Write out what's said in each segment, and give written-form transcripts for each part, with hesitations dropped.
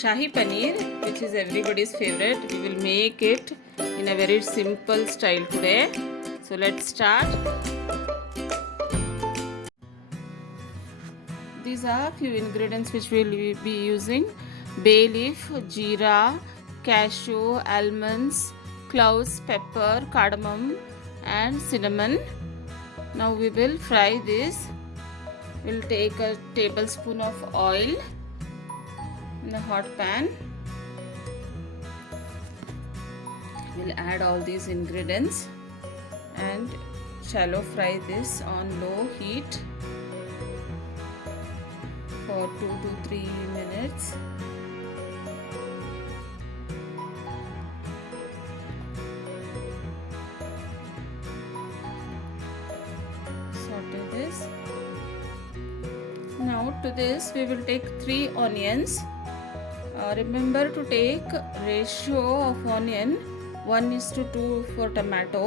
Shahi paneer, which is everybody's favorite. We will make it in a very simple style today. So let's start. These are few ingredients which we will be using: bay leaf, jeera, cashew, almonds, cloves, pepper, cardamom and cinnamon. Now we will fry this. We'll take a tablespoon of oil in a hot pan. We'll add all these ingredients and shallow fry this on low heat for 2 to 3 minutes. Saute this. Now to this we will take 3 onions. Remember to take ratio of onion 1:2 for tomato.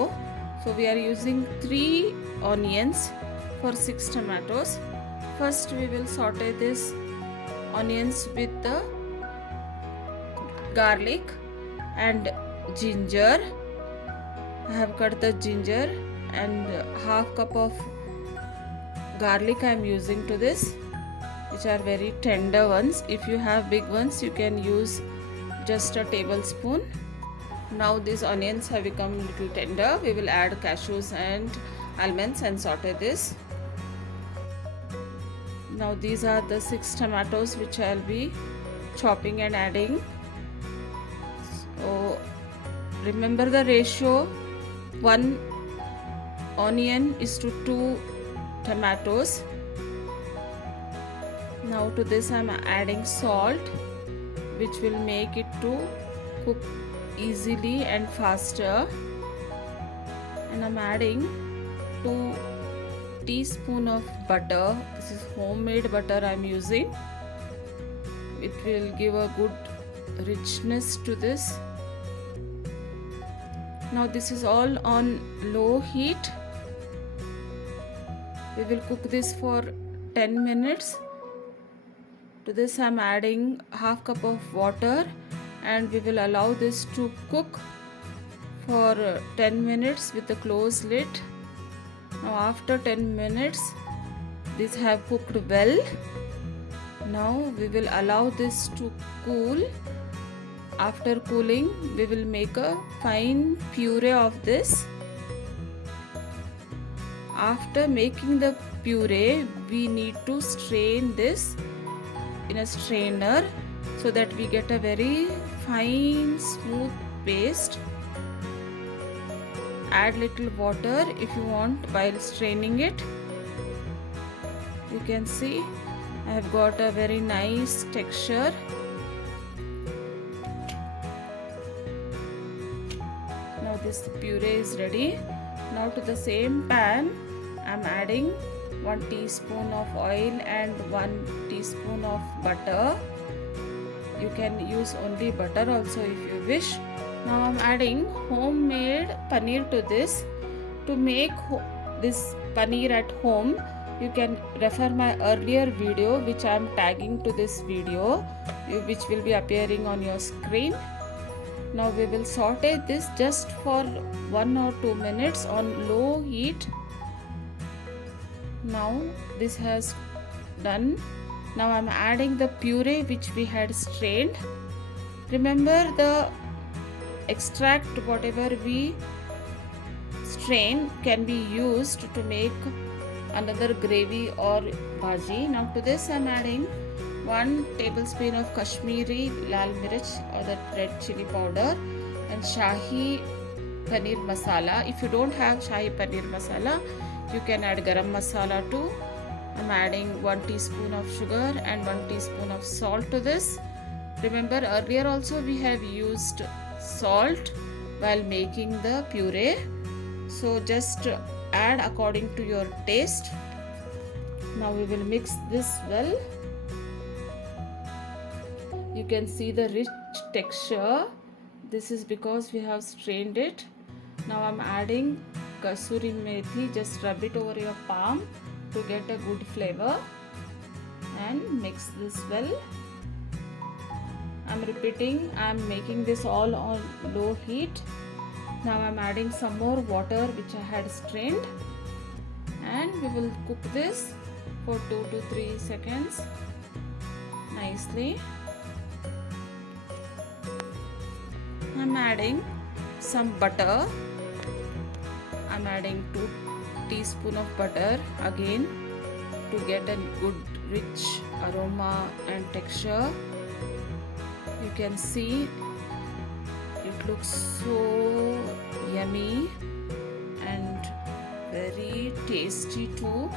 So we are using 3 onions for 6 tomatoes. First we will saute this onions with the garlic and ginger. I have cut the ginger and half cup of garlic I am using to this, which are very tender ones. If you have big ones, you can use just a tablespoon. Now these onions have become little tender. We will add cashews and almonds and saute this. Now these are the 6 tomatoes which I will be chopping and adding. So remember the ratio: 1 onion is to 2 tomatoes. Now to this I am adding salt, which will make it to cook easily and faster. And I am adding 2 teaspoons of butter. This is homemade butter I am using. It will give a good richness to this. Now this is all on low heat. We will cook this for 10 minutes. To this I am adding half cup of water and we will allow this to cook for 10 minutes with a closed lid. Now after 10 minutes these have cooked well. Now we will allow this to cool. After cooling we will make a fine puree of this. After making the puree, we need to strain this in a strainer so that we get a very fine smooth paste. Add little water if you want while straining it. You can see I have got a very nice texture. Now this puree is ready. Now to the same pan I am adding 1 teaspoon of oil and 1 teaspoon of butter. You can use only butter also if you wish. Now I am adding homemade paneer to this. To make this paneer at home, you can refer my earlier video which I am tagging to this video, which will be appearing on your screen. Now we will saute this just for 1 or 2 minutes on low heat. Now this has done. Now I am adding the puree which we had strained. Remember the extract whatever we strain can be used to make another gravy or bhaji. Now to this I am adding 1 tablespoon of Kashmiri lal mirch or the red chili powder and Shahi paneer masala. If you don't have Shahi paneer masala, you can add garam masala too. I'm adding 1 teaspoon of sugar and 1 teaspoon of salt to this. Remember earlier also we have used salt while making the puree. So just add according to your taste. Now we will mix this well. You can see the rich texture. This is because we have strained it. Now I'm adding kasuri methi. Just rub it over your palm to get a good flavor and mix this well. I'm repeating, I'm making this all on low heat. Now I'm adding some more water which I had strained, and we will cook this for 2 to 3 seconds nicely. I'm adding some butter. I'm adding 2 teaspoons of butter again to get a good rich aroma and texture. You can see it looks so yummy and very tasty too.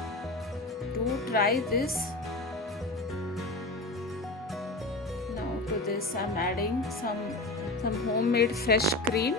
Do try this. Now to this I'm adding some homemade fresh cream.